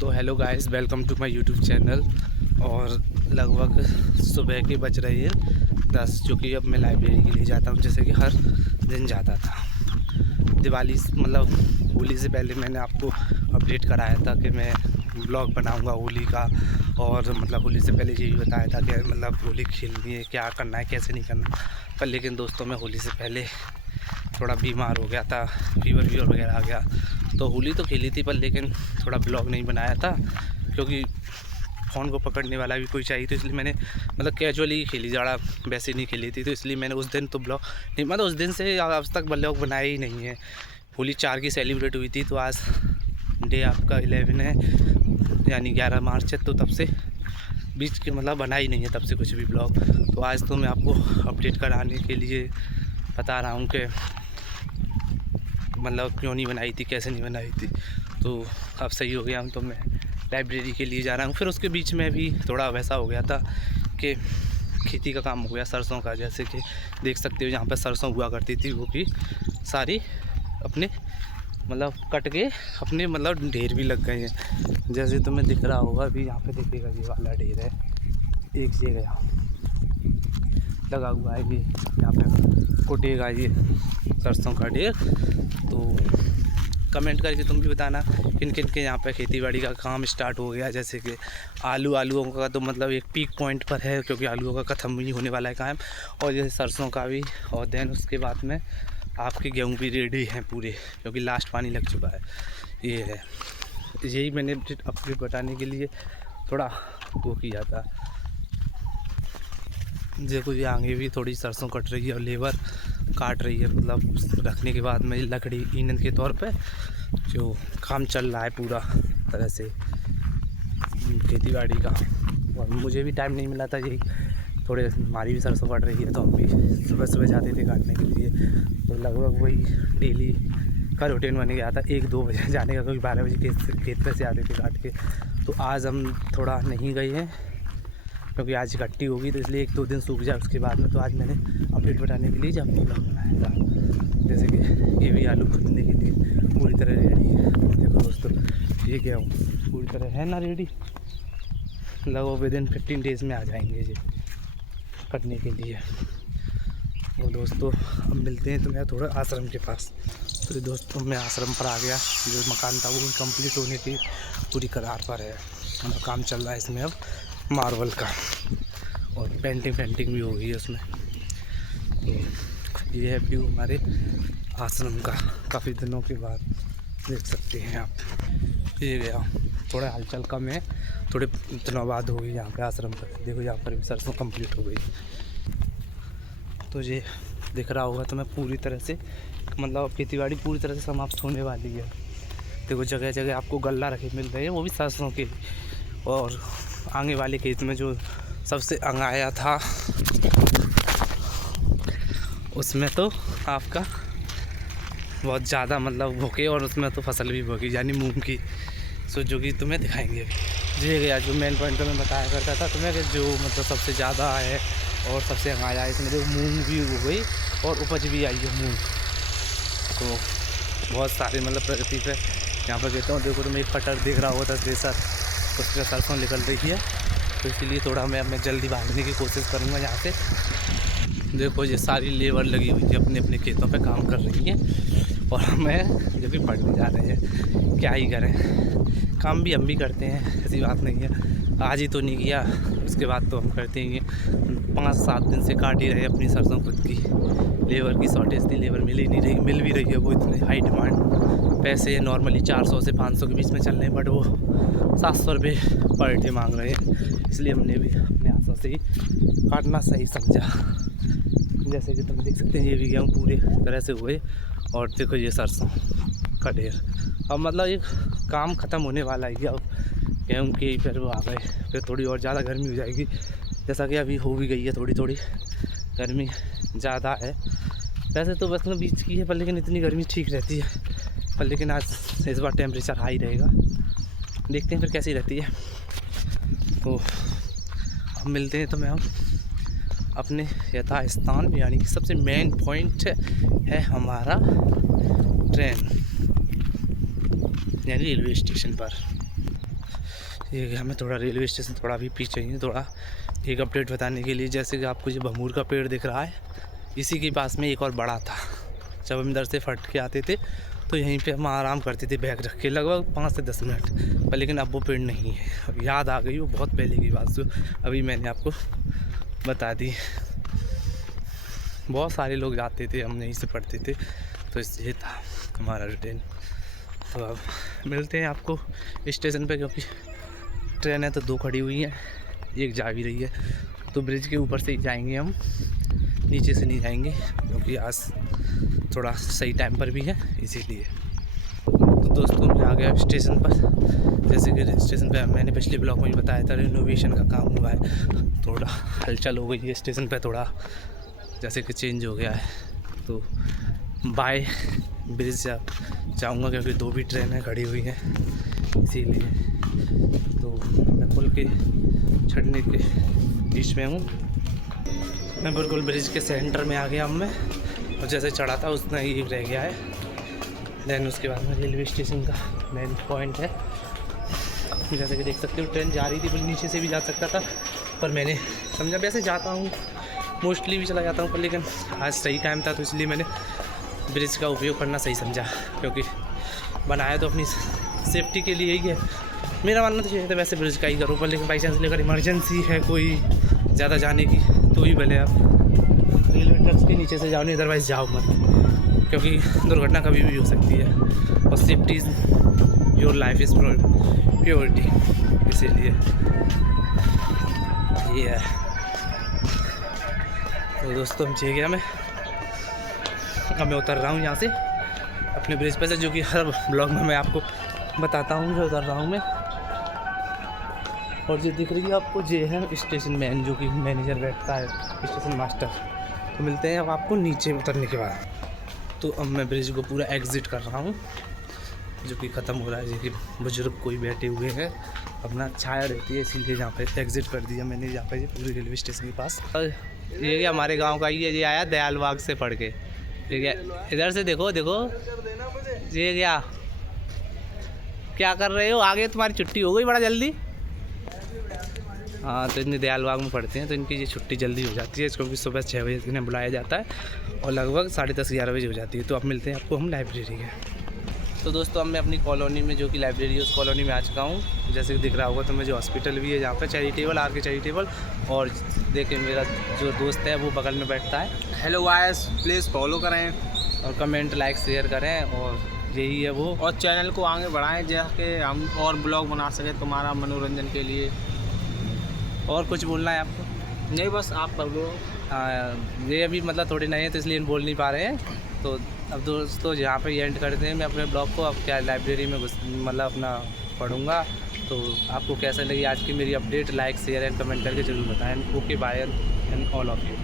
तो hello guys, welcome to my YouTube channel. और लगभग सुबह के बज रहे हैं 10, जो कि अब मैं लाइब्रेरी के लिए जाता हूं, जैसे कि हर दिन जाता था। दिवाली मतलब होली से पहले मैंने आपको अपडेट कराया था कि मैं ब्लॉग बनाऊंगा होली का। और मतलब होली से पहले यही बताया था कि मतलब होली खेलनी है, क्या करना है, कैसे नहीं करना। पर लेकिन दोस्तों, मैं होली से पहले थोड़ा बीमार हो गया था, फीवर वगैरह आ गया। तो होली तो खेली थी, पर लेकिन थोड़ा ब्लॉग नहीं बनाया था, क्योंकि फ़ोन को पकड़ने वाला भी कोई चाहिए। तो इसलिए मैंने मतलब कैजुअली ही खेली, ज़्यादा वैसे नहीं खेली थी। तो इसलिए मैंने उस दिन तो ब्लॉग नहीं, मतलब उस दिन से आज तक ब्लॉग बनाया ही नहीं है। होली 4 की सेलिब्रेट हुई थी, तो आज डे आपका 11 है, यानी 11 मार्च है। तो तब से बीच के मतलब बना ही नहीं है तब से कुछ भी ब्लॉग। तो आज तो मैं आपको अपडेट कराने के लिए बता रहा हूँ कि मतलब क्यों नहीं बनाई थी, कैसे नहीं बनाई थी। तो अब सही हो गया हूँ, तो मैं लाइब्रेरी के लिए जा रहा हूँ। फिर उसके बीच में भी थोड़ा वैसा हो गया था कि खेती का काम हो गया सरसों का। जैसे कि देख सकते हो, यहाँ पर सरसों हुआ करती थी, वो भी सारी अपने मतलब कट के अपने मतलब ढेर भी लग गए हैं। जैसे तुम्हें दिख रहा होगा, अभी यहाँ पे दिखेगा, ये वाला ढेर है, एक जगह लगा हुआ है। ये यहाँ पे कुटेगा ये सरसों का ढेर। तो कमेंट करके तुम भी बताना किन किन के यहाँ पे खेती बाड़ी का काम स्टार्ट हो गया। जैसे कि आलूओं का तो मतलब एक पीक पॉइंट पर है, क्योंकि आलूओं का ख़त्म भी होने वाला है काम। और जैसे सरसों का भी, और देन उसके बाद में आपके गेहूँ भी रेडी हैं पूरे, क्योंकि लास्ट पानी लग चुका है। ये है, यही मैंने अपडेट बताने के लिए थोड़ा वो किया था। देखो, ये आगे भी थोड़ी सरसों कट रही है और लेबर काट रही है, मतलब रखने के बाद में लकड़ी ईंधन के तौर पे जो काम चल रहा है पूरा तरह से खेती बाड़ी का। और मुझे भी टाइम नहीं मिला था, यही थोड़े हमारी भी सरसों कट रही है, तो हम भी सुबह सुबह जाते थे काटने के लिए। तो लगभग वही डेली का रूटीन बन गया था, 1-2 बजे जाने का, क्योंकि 12 बजे खेत पे से आते थे काट के। तो आज हम थोड़ा नहीं गए हैं, क्योंकि आज इकट्ठी होगी, तो इसलिए 1-2 दिन सूख जाए उसके बाद में। तो आज मैंने अपडेट बताने के लिए जब ब्लॉग बनाया था। जैसे कि ये भी आलू खुदने के लिए पूरी तरह रेडी है। देखो दोस्तों, ये क्या हूँ पूरी तरह है ना रेडी। लगभग विदिन 15 डेज़ में आ जाएंगे ये कटने के लिए। तो दोस्तों, अब मिलते हैं तुम्हें थोड़ा आश्रम के पास। तो दोस्तों, मैं आश्रम पर आ गया। जो मकान था वो भी कंप्लीट होने की पूरी करार पर है। हमारा काम चल रहा है इसमें अब मार्बल का, और पेंटिंग भी हो गई है उसमें। तो ये है व्यू हमारे आश्रम का, काफ़ी दिनों के बाद देख सकते हैं आप। ये गया थोड़ा हलचल कम है, थोड़े दिनों बाद हो गई यहाँ पे आश्रम पर। देखो, यहाँ पर भी सरसों कंप्लीट हो गई। तो ये दिख रहा होगा तुम्हें पूरी तरह से, मतलब खेतीबाड़ी पूरी तरह से समाप्त होने वाली है। देखो, जगह जगह आपको गल्ला रखे मिल रहे हैं, वो भी सरसों के। और आगे वाले खेत में जो सबसे अंगाया था, उसमें तो आपका बहुत ज़्यादा मतलब भूखे, और उसमें तो फसल भी भूखी, यानी मूंग की। सो जो कि तुम्हें दिखाएंगे जी गया। जो मेन पॉइंट तो मैं बताया करता था तुम्हें कि जो मतलब सबसे ज़्यादा है और सबसे अंगाया है, इसमें देखो मूंग भी हो गई और उपज भी आई है मूंग। तो बहुत सारे मतलब प्रगति पे यहाँ पर कहता हूँ। देखो, तुम्हें एक कटर दिख रहा होगा 10 देसर, उस पर सरसों निकल रही है। तो इसीलिए थोड़ा मैं जल्दी भागने की कोशिश करूँगा यहाँ से। देखो, ये सारी लेबर लगी हुई है, अपने अपने खेतों पे काम कर रही हैं, और हमें जो कि पढ़ने जा रहे हैं। क्या ही करें, काम भी हम भी करते हैं, ऐसी बात नहीं है। आज ही तो नहीं किया, उसके बाद तो हम करते ही हैं। 5-7 दिन से काट ही रहे अपनी सरसों खुद की। लेबर की शॉर्टेज थी, लेबर मिल ही नहीं रही, मिल भी रही है वो इतनी हाई डिमांड। पैसे नॉर्मली 400 से 500 के बीच में चल रहे हैं, बट वो 700 रुपये पर डे मांग रहे हैं। इसलिए हमने भी अपने हाथों से ही काटना सही समझा। जैसे कि तुम देख सकते हैं, ये भी गेहूँ पूरे तरह से हुए, और देखो ये सरसों का ढेर। अब मतलब एक काम ख़त्म होने वाला है। अब गेहूँ के फिर वो आ गए, फिर थोड़ी और ज़्यादा गर्मी हो जाएगी, जैसा कि अभी हो भी गई है। थोड़ी थोड़ी गर्मी ज़्यादा है, वैसे तो बस में बीच की है, पर लेकिन इतनी गर्मी ठीक रहती है। पर लेकिन आज इस बार टेम्परेचर हाई रहेगा, देखते हैं फिर कैसी रहती है। तो अब मिलते हैं तुम्हें हम अपने यथास्थान, यानी कि सबसे मेन पॉइंट है हमारा ट्रेन, यानी रेलवे स्टेशन पर। ये हमें थोड़ा रेलवे स्टेशन थोड़ा भी पीछे ही, थोड़ा एक अपडेट बताने के लिए। जैसे कि आपको जो भमूर का पेड़ दिख रहा है, इसी के पास में एक और बड़ा था। जब हम इधर से फट के आते थे तो यहीं पे हम आराम करते थे बैग रख के लगभग 5 से 10 मिनट पर, लेकिन अब वो पेड़ नहीं है। अब याद आ गई, वो बहुत पहले की बात जो अभी मैंने आपको बता दी। बहुत सारे लोग जाते थे, हम यहीं से पढ़ते थे, तो इसलिए था हमारा रूटीन। तो अब मिलते हैं आपको स्टेशन पे, क्योंकि ट्रेनें तो 2 खड़ी हुई हैं, एक जा भी रही है। तो ब्रिज के ऊपर से ही जाएंगे हम, नीचे से नहीं जाएंगे, क्योंकि आज थोड़ा सही टाइम पर भी है इसीलिए। तो दोस्तों मैं आ गया स्टेशन पर। जैसे कि स्टेशन पे मैंने पिछले ब्लॉग में ही बताया था, रिनोवेशन का काम हुआ है, थोड़ा हलचल हो गई है स्टेशन पे, थोड़ा जैसे कि चेंज हो गया है। तो बाय ब्रिज से जाऊँगा, क्योंकि 2 भी ट्रेनें खड़ी हुई हैं इसीलिए। तो मैं पुल के चढ़ने के बीच में हूँ, मैं बिल्कुल ब्रिज के सेंटर में आ गया हूँ मैं, और जैसे चढ़ा था उतना ही रह गया है। देन उसके बाद में रेलवे स्टेशन का मेन पॉइंट है। जैसे कि देख सकते हो ट्रेन जा रही थी, बिल्कुल नीचे से भी जा सकता था, पर मैंने समझा वैसे जाता हूँ मोस्टली भी चला जाता हूँ, पर लेकिन आज सही टाइम था तो इसलिए मैंने ब्रिज का उपयोग करना सही समझा, क्योंकि बनाया तो अपनी सेफ्टी के लिए ही है। मेरा मानना तो ये था वैसे ब्रिज का ही करो, पर लेकिन बाई चांस लेकर इमरजेंसी है कोई ज़्यादा जाने की तो ही भले आप रेलवे ट्रैक्स के नीचे से जाओ, नहीं अदरवाइज़ जाओ मत, क्योंकि दुर्घटना कभी भी हो सकती है, और safety is your life is purity, इसीलिए ये है। तो दोस्तों मुझे गया अब मैं उतर रहा हूँ यहाँ से अपने ब्रिज पे से, जो कि हर ब्लॉग में मैं आपको बताता हूँ जो उतर रहा हूँ मैं। और जो दिख रही है आपको ये है स्टेशन मैन, जो कि मैनेजर बैठता है, स्टेशन मास्टर। तो मिलते हैं अब आपको नीचे उतरने के बाद। तो अब मैं ब्रिज को पूरा एग्ज़िट कर रहा हूँ, जो कि ख़त्म हो रहा है। जो कि बुजुर्ग कोई बैठे हुए हैं, अपना छाया रहती है, इसीलिए जहाँ पे एग्ज़िट कर दिया मैंने, यहाँ पे पूरी रेलवे स्टेशन के पास। ये हमारे गांव का ही है, ये आया दयालबाग से पढ़ के, ठीक है। इधर से देखो देखो, ये क्या कर रहे हो? आगे तुम्हारी छुट्टी हो गई बड़ा जल्दी। हाँ, तो इतने दयालबाग में पढ़ते हैं, तो इनकी ये छुट्टी जल्दी हो जाती है, क्योंकि सुबह 6 बजे इन्हें बुलाया जाता है और लगभग 10:30-11 बजे हो जाती है। तो अब मिलते हैं आपको हम लाइब्रेरी के। तो दोस्तों अब मैं अपनी कॉलोनी में, जो कि लाइब्रेरी है, उस कॉलोनी में आ चुका हूँ। जैसे कि दिख रहा होगा तो मैं जो हॉस्पिटल भी है जहाँ पे चैरिटेबल, आर के चैरिटेबल, और देखिए मेरा जो दोस्त है वो बगल में बैठता है। हेलो गाइस, प्लीज़ फॉलो करें और कमेंट लाइक शेयर करें, और यही है वो, और चैनल को आगे बढ़ाएं, जैसे हम और ब्लॉग बना सकें तुम्हारा मनोरंजन के लिए। और कुछ बोलना है आपको? नहीं, बस आप कर दो। ये अभी मतलब थोड़े नए हैं तो इसलिए बोल नहीं पा रहे हैं। तो अब दोस्तों यहाँ पे एंड करते हैं मैं अपने ब्लॉग को। अब क्या लाइब्रेरी में मतलब अपना पढ़ूँगा। तो आपको कैसा लगी आज की मेरी update? Like share and comment करके जरूर बताएं। Okay bye and all of you.